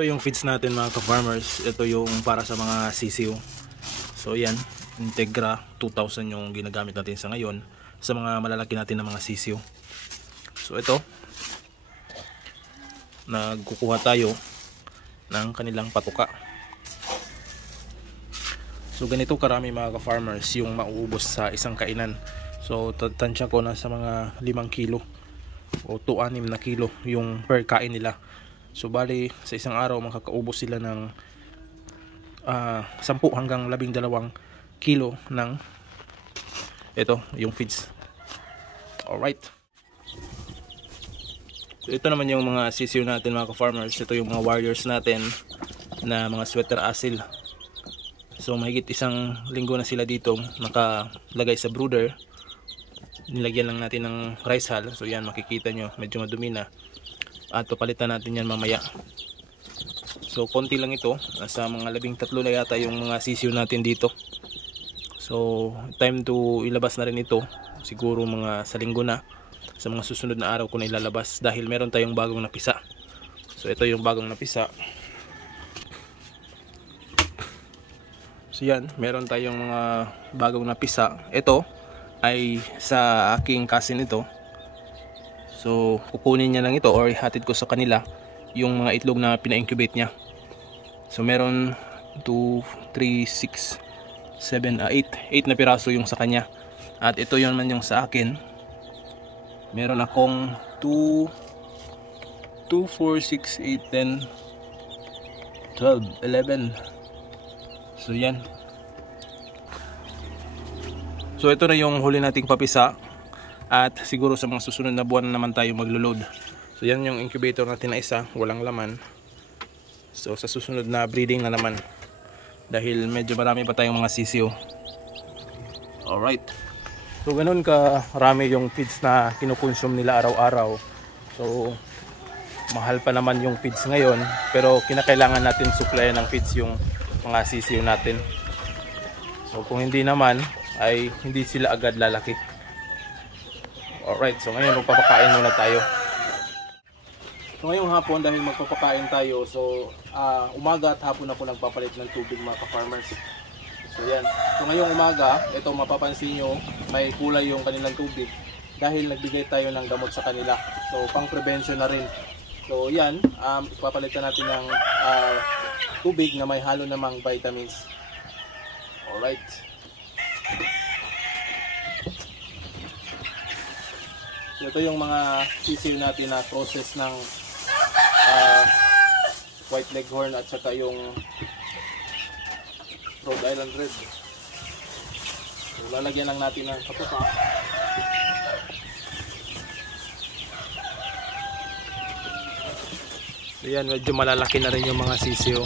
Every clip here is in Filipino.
ito yung feeds natin mga ka-farmers. Ito yung para sa mga sisiw. So yan, Integra 2000 yung ginagamit natin sa ngayon sa mga malalaki natin na mga sisiw. So ito, nagkukuha tayo ng kanilang patuka. So ganito karami mga ka-farmers yung mauubos sa isang kainan. So tansya ko na sa mga 5 kilo o 2-6 na kilo yung per kain nila. So bali sa isang araw makakaubos sila ng 10 hanggang 12 kilo ng ito yung feeds. Alright, so ito naman yung mga sisiw natin mga ka-farmers. Ito yung mga warriors natin na mga sweater asil. So mahigit 1 linggo na sila dito nakalagay sa brooder. Nilagyan lang natin ng rice hull. So yan, makikita nyo medyo madumi na. At papalitan natin yan mamaya. So konti lang ito, nasa mga 13 na yata yung mga sisiw natin dito. So time to ilabas na rin ito. Siguro mga sa linggo na. Sa mga susunod na araw ko na ilalabas dahil meron tayong bagong napisa. So ito yung bagong napisa. So yan, meron tayong mga bagong napisa. Ito ay sa aking cousin ito. So kukunin niya lang ito or ihatid ko sa kanila yung mga itlog na pina-incubate niya. So meron 2, 3, 6, 7, 8 na piraso yung sa kanya. At ito yun man yung sa akin. Meron akong 2, 4, 6, 8, 10, 12, 11. So yan. So ito na yung huli nating papisa. At siguro sa mga susunod na buwan na naman tayo maglo-load. So yan yung incubator natin na isa, walang laman. So sa susunod na breeding na naman. Dahil medyo marami pa tayong mga sisiw. Alright. So ganun karami yung feeds na kinukonsume nila araw-araw. So mahal pa naman yung feeds ngayon. Pero kinakailangan natin supplyan ng feeds yung mga sisiw natin. So kung hindi naman ay hindi sila agad lalaki. Alright, so ngayon magpapakain muna tayo. So ngayong hapon dahil magpapakain tayo, so umaga at hapon ako nagpapalit ng tubig mga ka-farmers. So yan, so ngayong umaga, ito mapapansin nyo, may kulay yung kanilang tubig dahil nagbigay tayo ng gamot sa kanila. So pang prevention na rin. So yan, ipapalitan natin ng tubig na may halo namang vitamins. Alright. So ito yung mga sisiw natin na process ng white leghorn at saka yung Rhode Island Red. So lalagyan lang natin ng patuka. So yan, medyo malalaki na rin yung mga sisiw.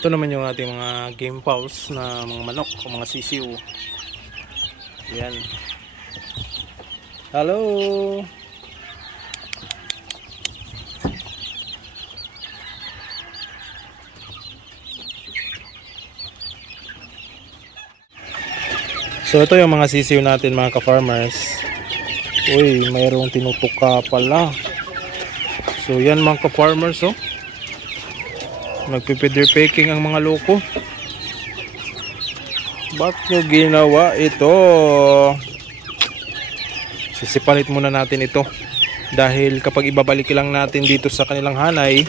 Ito naman yung ating mga game pulse na mga manok o mga sisiu. Yan. Hello. So ito yung mga sisiw natin mga ka-farmers. Uy, mayroong tinutuka pala. So yan mga ka-farmers, oh. Nagpipidder packing ang mga loko. Bakit nyo ginawa ito? Sisipalit muna natin ito. Dahil kapag ibabalik lang natin dito sa kanilang hanay,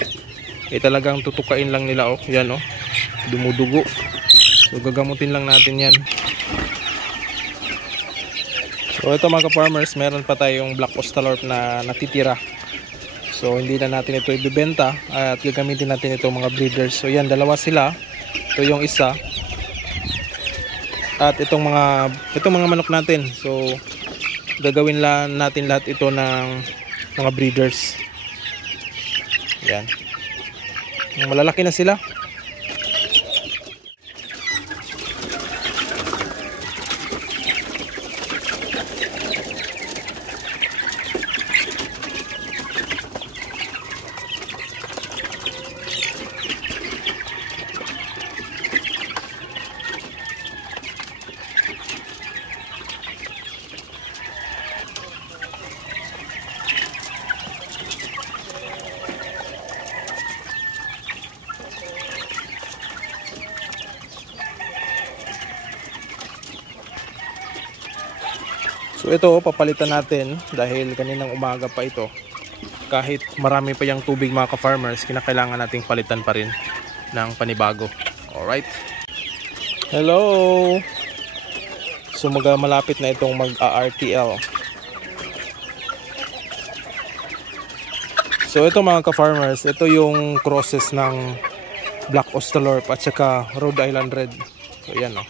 talagang tutukain lang nila, oh. Yan, oh. Dumudugo. So gagamutin lang natin yan. So ito mga ka-farmers, meron pa tayong black Australorp na natitira. So hindi na natin ito ibibenta at gagamitin natin itong mga breeders. So yan, dalawa sila. Ito yung isa. At itong mga manok natin. So gagawin lang natin lahat ito ng mga breeders. Yan. Malalaki na sila. So ito, papalitan natin dahil kaninang umaga pa ito. Kahit marami pa yung tubig mga ka-farmers, kinakailangan nating palitan pa rin ng panibago. Alright. Hello. So malapit na itong mag-RTL. So ito mga ka-farmers, ito yung crosses ng Black Australorp at saka Rhode Island Red. So yan, oh.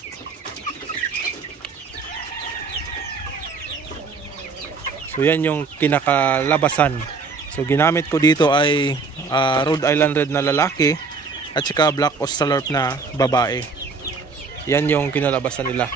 So yan yung kinakalabasan. So ginamit ko dito ay Rhode Island Red na lalaki at saka Black Australorp na babae. Yan yung kinalabasan nila.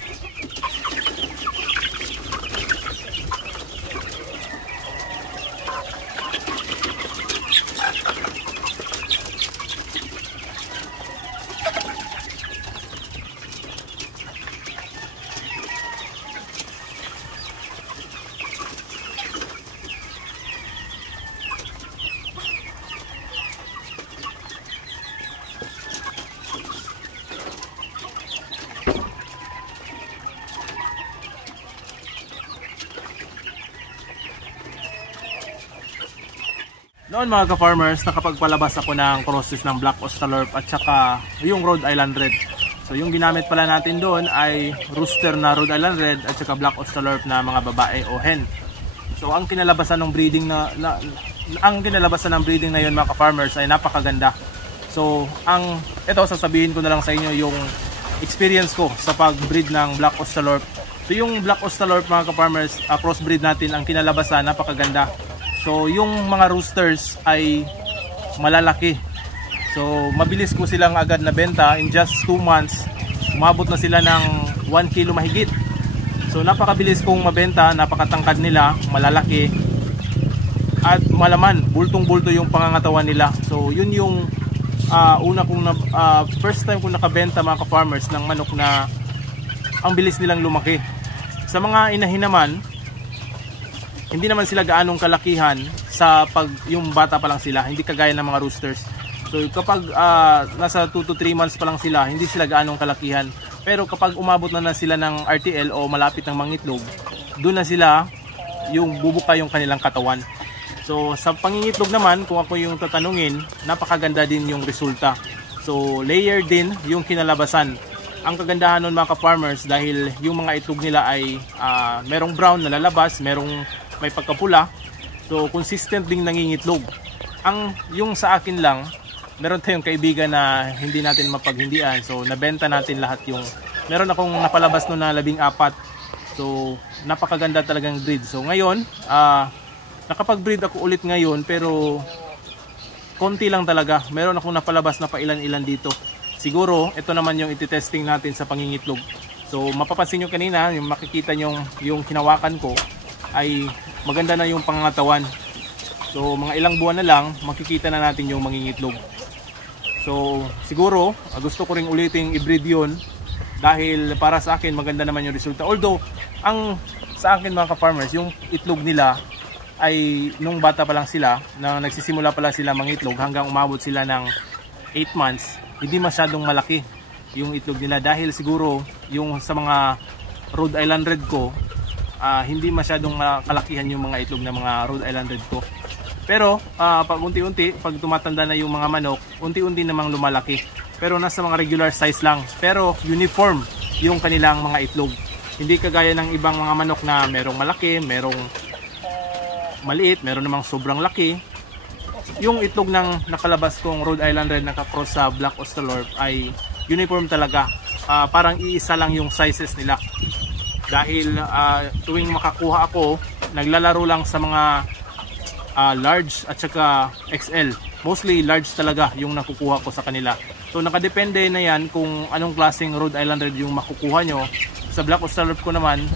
Noon mga ka-farmers, nakapagpalabas ako ng crosses ng Black Australorp at saka yung Rhode Island Red. So yung ginamit pala natin doon ay rooster na Rhode Island Red at saka Black Australorp na mga babae o hen. So ang kinalabasan ng breeding ng breeding na yun mga ka-farmers ay napakaganda. So ito sasabihin ko na lang sa inyo yung experience ko sa pag-breed ng Black Australorp. So yung Black Australorp mga ka-farmers, crossbreed natin, ang kinalabasan napakaganda. So yung mga roosters ay malalaki. So mabilis ko silang agad nabenta. In just 2 months, umabot na sila ng 1 kilo mahigit. So napakabilis kong mabenta, napakatangkad nila, malalaki. At malaman, bultong-bulto yung pangangatawan nila. So yun yung first time kong nakabenta mga ka-farmers ng manok na ang bilis nilang lumaki. Sa mga inahin naman, hindi naman sila gaanong kalakihan sa yung bata pa lang sila, hindi kagaya ng mga roosters. So kapag nasa 2 to 3 months pa lang sila, hindi sila gaanong kalakihan. Pero kapag umabot na sila ng RTL o malapit ng mangitlog, doon na sila yung bubuka yung kanilang katawan. So sa pangingitlog naman, kung ako yung tatanungin, napakaganda din yung resulta. So layer din yung kinalabasan. Ang kagandahan nun mga ka-farmers, dahil yung mga itlog nila ay merong brown na lalabas, may pagkapula. So consistent ding nangingitlog. Yung sa akin lang, meron tayong kaibigan na hindi natin mapaghindian. So nabenta natin lahat yung meron akong napalabas no na 14. So napakaganda talagang breed. So ngayon, nakapag-breed ako ulit ngayon, pero konti lang talaga. Meron akong napalabas na pailan-ilan dito. siguro ito naman yung ititesting natin sa pangingitlog. So mapapansin nyo kanina, yung makikita nyo yung hinawakan ko ay maganda na yung pangangatawan. So mga ilang buwan na lang makikita na natin yung mangingitlog. So siguro gusto ko ring uliting i-breed yun dahil para sa akin maganda naman yung resulta. Although ang sa akin mga ka-farmers, yung itlog nila ay nung bata pa lang sila, na nagsisimula pa lang sila mangitlog hanggang umabot sila ng 8 months, hindi masyadong malaki yung itlog nila dahil siguro yung sa mga Rhode Island Red ko hindi masyadong kalakihan yung mga itlog ng mga Rhode Island Red ko. Pero pag unti-unti, pag tumatanda na yung mga manok, unti-unti namang lumalaki. Pero nasa mga regular size lang. Pero uniform yung kanilang mga itlog. Hindi kagaya ng ibang mga manok na merong malaki, merong maliit, meron namang sobrang laki. Yung itlog ng nakalabas kong Rhode Island Red nakakross sa Black Australorp ay uniform talaga. Parang iisa lang yung sizes nila. Dahil tuwing makakuha ako, naglalaro lang sa mga large at saka XL. Mostly large talaga yung nakukuha ko sa kanila. So nakadepende na yan kung anong klaseng Rhode Island Red yung makukuha nyo. Sa Black Australorp ko naman,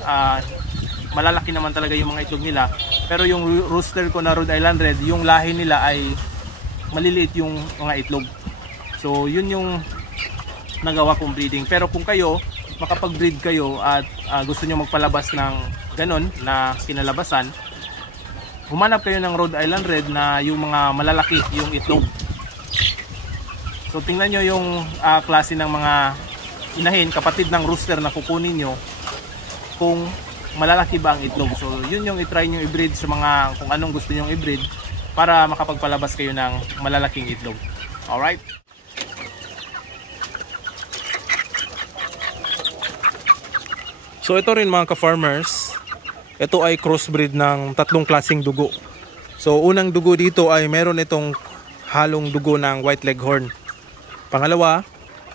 malalaki naman talaga yung mga itlog nila. Pero yung rooster ko na Rhode Island Red, yung lahi nila ay maliliit yung mga itlog. So yun yung nagawa kong breeding. Pero kung kayo, makapag-breed kayo at gusto nyo magpalabas ng ganon na kinalabasan, humanap kayo ng Rhode Island Red na yung mga malalaki yung itlog. So tingnan nyo yung klase ng mga inahin, kapatid ng rooster na kukunin nyo, kung malalaki ba ang itlog. So yun yung i-try nyo i-breed sa mga kung anong gusto nyo i-breed para makapagpalabas kayo ng malalaking itlog. Alright? So ito rin mga ka-farmers, ito ay crossbreed ng tatlong klaseng dugo. So unang dugo dito ay meron itong halong dugo ng White Leghorn. Pangalawa,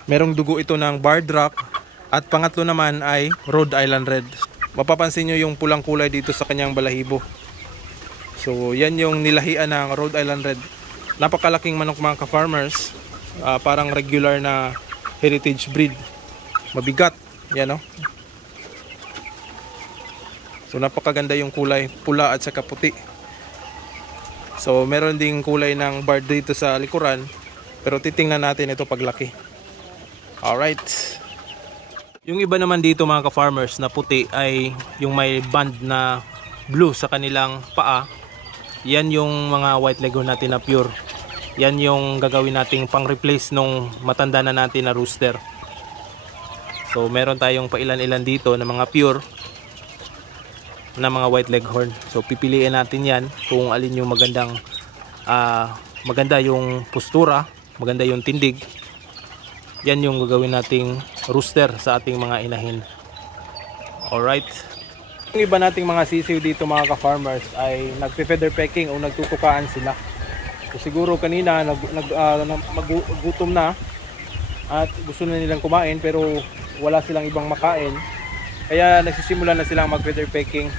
merong dugo ito ng Barred Rock. At pangatlo naman ay Rhode Island Red. Mapapansin nyo yung pulang kulay dito sa kanyang balahibo. So yan yung nilahian ng Rhode Island Red. Napakalaking manok mga ka-farmers. Parang regular na heritage breed. Mabigat. Yan o. So napakaganda yung kulay, pula at saka puti. So meron ding kulay ng barred dito sa likuran, pero titingnan natin ito paglaki. Alright. Yung iba naman dito mga ka-farmers na puti ay yung may band na blue sa kanilang paa. Yan yung mga White Leghorn natin na pure. Yan yung gagawin nating pang-replace nung matanda na natin na rooster. So meron tayong pailan-ilan dito na mga pure na mga White Leghorn. So pipiliin natin yan kung alin yung magandang maganda yung postura, maganda yung tindig. Yan yung gagawin nating rooster sa ating mga inahin. Alright. Yung iba nating mga sisiw dito mga ka-farmers ay nagpe-feather pecking o nagtutukaan sila. So siguro kanina magutom na at gusto na nilang kumain pero wala silang ibang makain. Kaya nagsisimula na silang mag-feather pecking.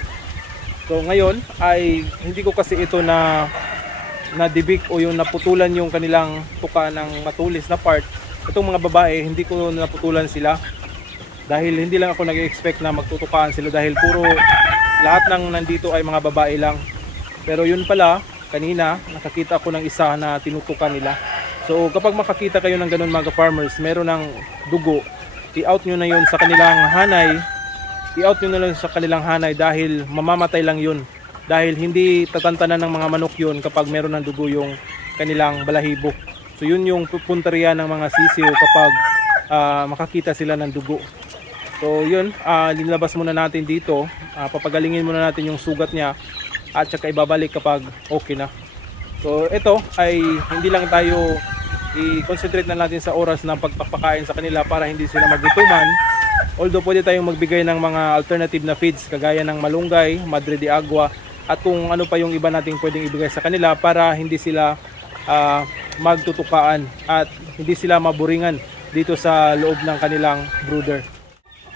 So ngayon ay hindi ko kasi ito na dibik o yung naputulan yung kanilang tuka ng matulis na part. Itong mga babae hindi ko naputulan sila. Dahil hindi lang ako nag-expect na magtutukaan sila dahil puro lahat ng nandito ay mga babae lang. Pero yun pala, kanina nakakita ako ng isa na tinutukan nila. So kapag makakita kayo ng ganun mga farmers, meron ng dugo, i-out nyo na yun sa kanilang hanay. I-out nyo na lang sa kanilang hanay dahil mamamatay lang yun. Dahil hindi tatantanan ng mga manok yun kapag meron ng dugo yung kanilang balahibo. So yun yung punteriya ng mga sisiw kapag makakita sila ng dugo. So yun, linabas muna natin dito, papagalingin muna natin yung sugat niya at saka ibabalik kapag okay na. So ito ay hindi lang tayo i-concentrate na natin sa oras ng pagpapakain sa kanila para hindi sila magutuman. Although pwede tayong magbigay ng mga alternative na feeds kagaya ng malunggay, madre de agua at kung ano pa yung iba nating pwedeng ibigay sa kanila para hindi sila magtutukaan at hindi sila maburingan dito sa loob ng kanilang brooder.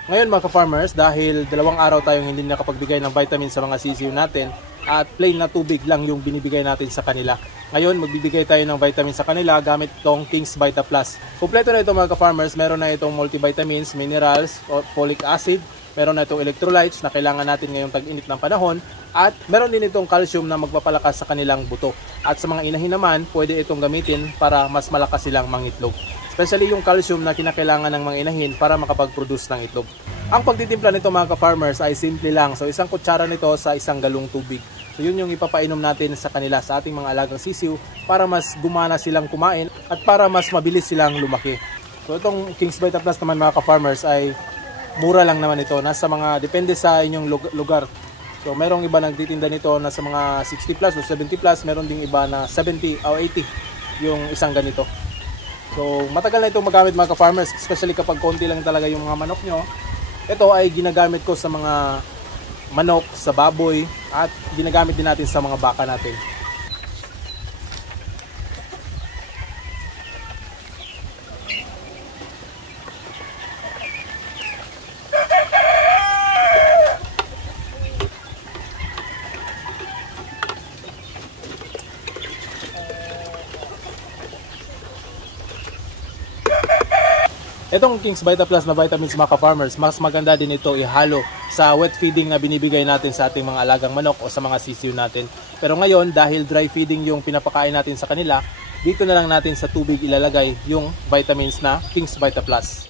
Ngayon mga ka-farmers, dahil 2 araw tayong hindi nakapagbigay ng vitamin sa mga sisiw natin at plain na tubig lang yung binibigay natin sa kanila. Ngayon, magbibigay tayo ng vitamin sa kanila gamit itong King's Vita Plus. Kompleto na ito mga ka-farmers. Meron na itong multivitamins, minerals, folic acid, meron na itong electrolytes na kailangan natin ngayong tag-init ng panahon, at meron din itong calcium na magpapalakas sa kanilang buto. At sa mga inahin naman, pwede itong gamitin para mas malakas silang mangitlog. Especially yung calcium na kinakailangan ng mga inahin para makapag-produce ng itlog. Ang pagtitimpla nito mga ka-farmers ay simple lang. So isang kutsara nito sa isang galong tubig. So yun yung ipapainom natin sa kanila, sa ating mga alagang sisiw, para mas gumana silang kumain at para mas mabilis silang lumaki. So itong King's Vita Plus naman mga ka-farmers ay mura lang naman ito. Nasa mga, depende sa inyong lugar. So merong iba nagtitinda nito na sa mga 60 plus o 70 plus, meron ding iba na 70 o 80 yung isang ganito. So matagal na itong magamit mga ka-farmers, especially kapag konti lang talaga yung mga manok nyo. Ito ay ginagamit ko sa mga manok, sa baboy, at ginagamit din natin sa mga baka natin. Itong King's Vita Plus na vitamins mga ka-farmers, mas maganda din ito ihalo sa wet feeding na binibigay natin sa ating mga alagang manok o sa mga sisiw natin. Pero ngayon, dahil dry feeding yung pinapakain natin sa kanila, dito na lang natin sa tubig ilalagay yung vitamins na King's Vita Plus.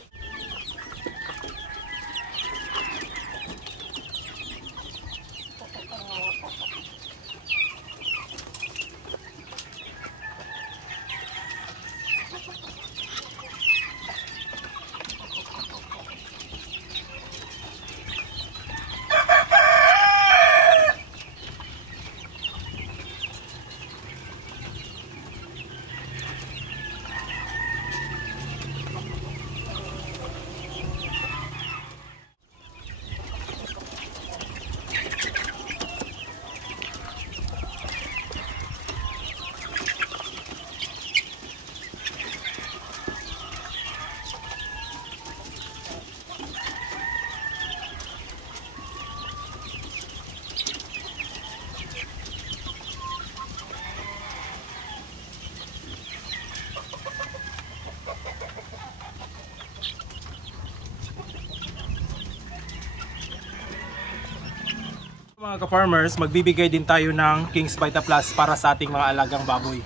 Mga ka-farmers, magbibigay din tayo ng King's Vita Plus para sa ating mga alagang baboy.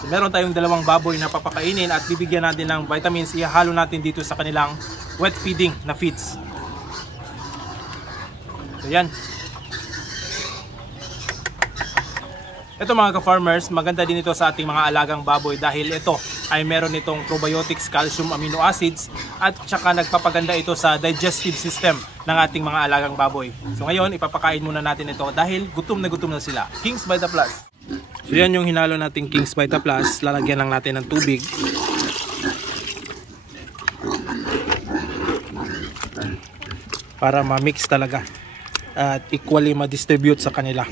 So, meron tayong dalawang baboy na papakainin at bibigyan natin ng vitamins. Ihalo natin dito sa kanilang wet feeding na feeds. So yan. Ito mga ka-farmers, maganda din ito sa ating mga alagang baboy dahil ito ay meron itong probiotics, calcium, amino acids, at saka nagpapaganda ito sa digestive system ng ating mga alagang baboy. So ngayon, ipapakain muna natin ito dahil gutom na sila. King's Vita Plus. So yan yung hinalo nating King's Vita Plus. Lalagyan lang natin ng tubig. Para ma-mix talaga at equally ma-distribute sa kanila.